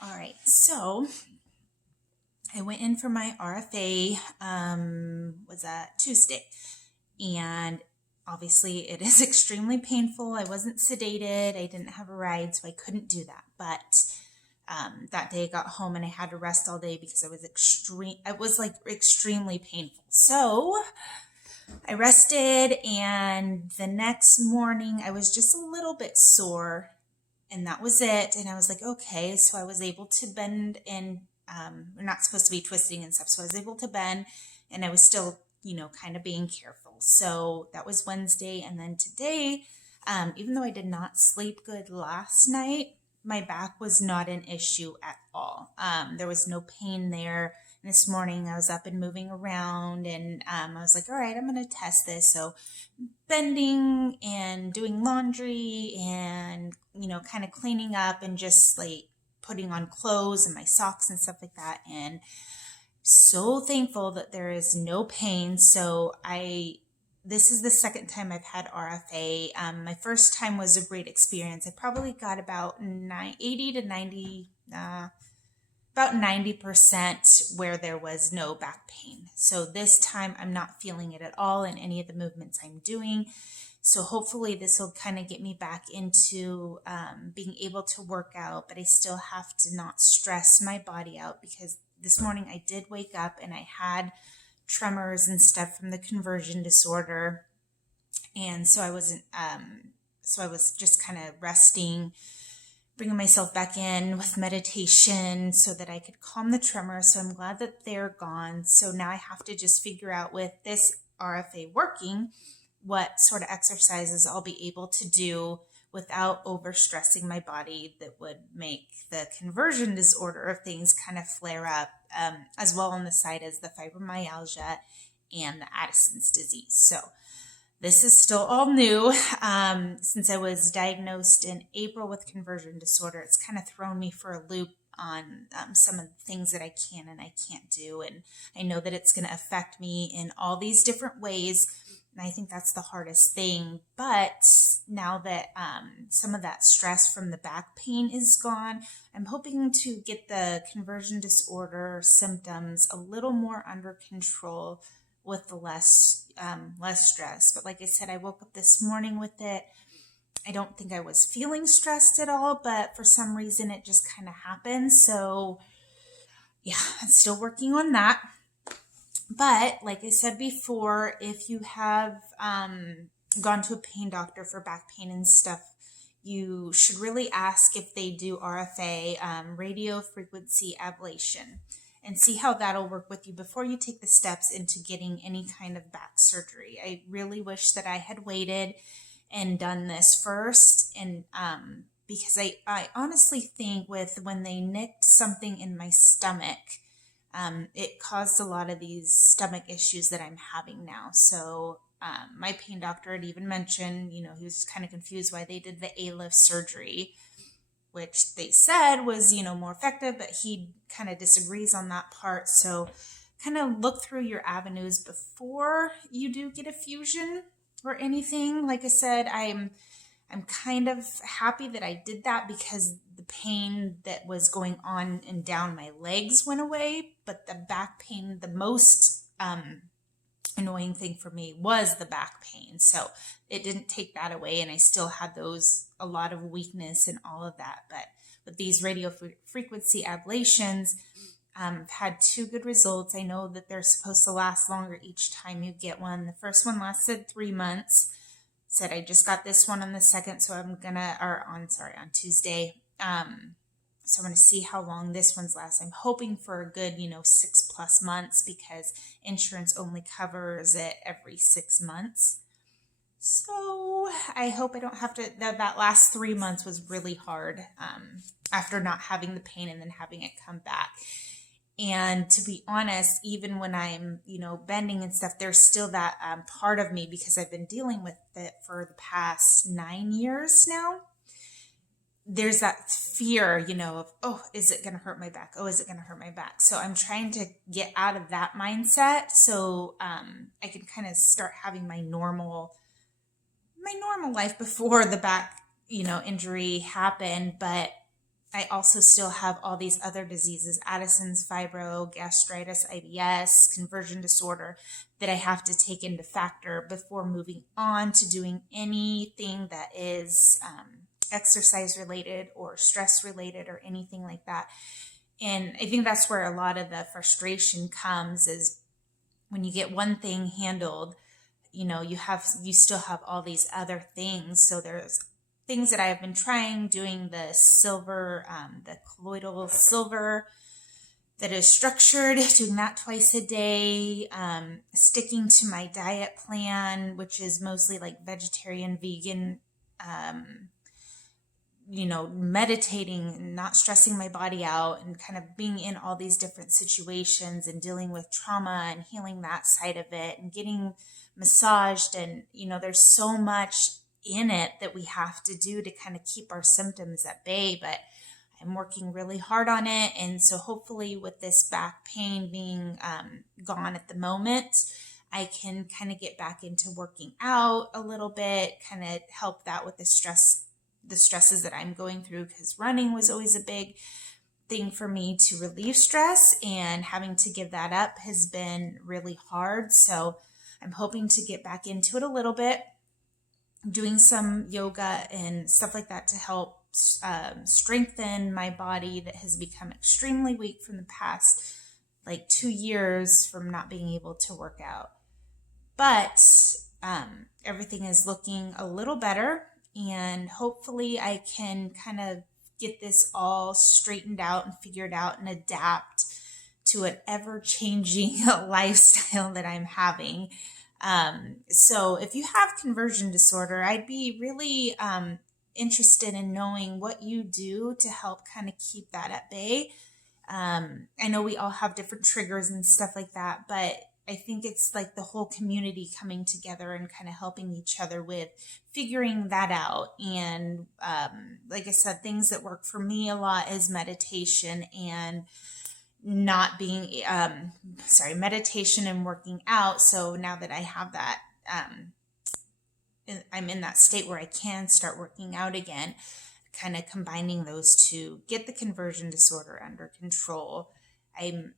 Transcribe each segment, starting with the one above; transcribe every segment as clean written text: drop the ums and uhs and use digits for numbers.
All right, so I went in for my RFA, was that Tuesday? And obviously it is extremely painful. I wasn't sedated. I didn't have a ride, so I couldn't do that. But that day I got home and I had to rest all day because it was like extremely painful. So I rested, and the next morning I was just a little bit sore, and that was it. And I was like, okay. So I was able to bend, and we're not supposed to be twisting and stuff. So I was able to bend, and I was still, kind of being careful. So that was Wednesday. And then today, even though I did not sleep good last night, my back was not an issue at all. There was no pain there. And this morning I was up and moving around, and I was like, all right, I'm going to test this. So bending and doing laundry and, kind of cleaning up and just like putting on clothes and my socks and stuff like that. And so thankful that there is no pain. So this is the second time I've had RFA. My first time was a great experience. I probably got about 80 to 90, about 90% where there was no back pain. So this time I'm not feeling it at all in any of the movements I'm doing. So hopefully this will kind of get me back into being able to work out, but I still have to not stress my body out, because this morning I did wake up and I had tremors and stuff from the conversion disorder. And so I wasn't, so I was just kind of resting, bringing myself back in with meditation so that I could calm the tremors. So I'm glad that they're gone. So now I have to just figure out, with this RFA working, what sort of exercises I'll be able to do without overstressing my body that would make the conversion disorder of things kind of flare up, as well on the side as the fibromyalgia and the Addison's disease. So this is still all new. Since I was diagnosed in April with conversion disorder, it's kind of thrown me for a loop on some of the things that I can and I can't do. And I know that it's going to affect me in all these different ways. And I think that's the hardest thing. But now that some of that stress from the back pain is gone, I'm hoping to get the conversion disorder symptoms a little more under control with the less stress. But like I said, I woke up this morning with it. I don't think I was feeling stressed at all, but for some reason it just kind of happened. So yeah, I'm still working on that. But like I said before, if you have gone to a pain doctor for back pain and stuff, you should really ask if they do RFA, radio frequency ablation, and see how that'll work with you before you take the steps into getting any kind of back surgery. I really wish that I had waited and done this first, and because I honestly think when they nicked something in my stomach, it caused a lot of these stomach issues that I'm having now. So my pain doctor had even mentioned, he was kind of confused why they did the A-lift surgery, which they said was, more effective, but he kind of disagrees on that part. So kind of look through your avenues before you do get a fusion or anything. Like I said, I'm kind of happy that I did that, because the pain that was going on and down my legs went away, but the back pain, the most annoying thing for me was the back pain. So it didn't take that away, and I still had a lot of weakness and all of that. But with these radio frequency ablations, I've had 2 good results. I know that they're supposed to last longer each time you get one. The first one lasted 3 months. Said I just got this one on the 2nd, so on Tuesday. So I'm going to see how long this one's lasts. I'm hoping for a good, 6+ months, because insurance only covers it every 6 months. So I hope I don't have to, that last 3 months was really hard, after not having the pain and then having it come back. And to be honest, even when I'm, bending and stuff, there's still that part of me, because I've been dealing with it for the past 9 years now. There's that fear, of, oh, is it going to hurt my back? Oh, is it going to hurt my back? So I'm trying to get out of that mindset, so I can kind of start having my normal life before the back, injury happened. But I also still have all these other diseases, Addison's, fibro, gastritis, IBS, conversion disorder, that I have to take into factor before moving on to doing anything that is exercise related or stress related or anything like that. And I think that's where a lot of the frustration comes, is when you get one thing handled, you still have all these other things. So there's things that I have been trying, doing the silver, the colloidal silver that is structured, doing that twice a day, sticking to my diet plan, which is mostly like vegetarian, vegan, meditating, not stressing my body out, and kind of being in all these different situations and dealing with trauma and healing that side of it and getting massaged. And, there's so much in it that we have to do to kind of keep our symptoms at bay, but I'm working really hard on it. And so hopefully with this back pain being gone at the moment, I can kind of get back into working out a little bit, kind of help that with the stresses that I'm going through, because running was always a big thing for me to relieve stress, and having to give that up has been really hard. So I'm hoping to get back into it a little bit, doing some yoga and stuff like that to help strengthen my body that has become extremely weak from the past 2 years from not being able to work out. But everything is looking a little better, and hopefully I can kind of get this all straightened out and figured out and adapt to an ever-changing lifestyle that I'm having. So if you have conversion disorder, I'd be really interested in knowing what you do to help kind of keep that at bay. I know we all have different triggers and stuff like that, but I think it's like the whole community coming together and kind of helping each other with figuring that out. And like I said, things that work for me a lot is meditation and meditation and working out. So now that I have that, I'm in that state where I can start working out again, kind of combining those two, get the conversion disorder under control. I'm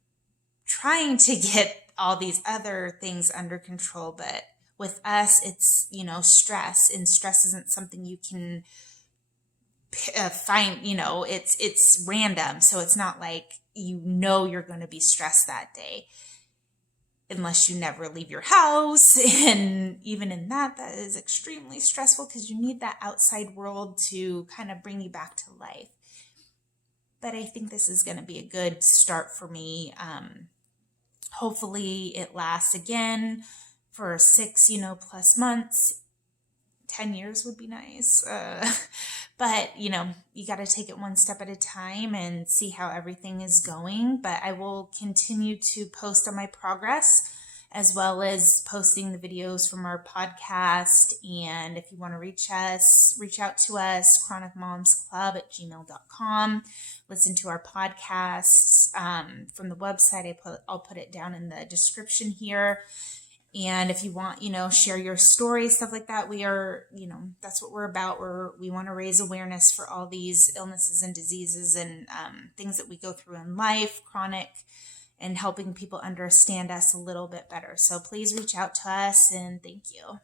trying to get all these other things under control, but with us, it's, stress, and stress isn't something you can find, it's random. So it's not like, you're going to be stressed that day unless you never leave your house. And even in that is extremely stressful, because you need that outside world to kind of bring you back to life. But I think this is going to be a good start for me. Hopefully it lasts again for 6, plus months. 10 years would be nice. But, you got to take it one step at a time and see how everything is going. But I will continue to post on my progress, as well as posting the videos from our podcast. And if you want to reach out to us, chronicmomsclub@gmail.com. Listen to our podcasts from the website. I'll put it down in the description here. And if you want, share your story, stuff like that, we are, that's what we're about. We want to raise awareness for all these illnesses and diseases and things that we go through in life, chronic, and helping people understand us a little bit better. So please reach out to us, and thank you.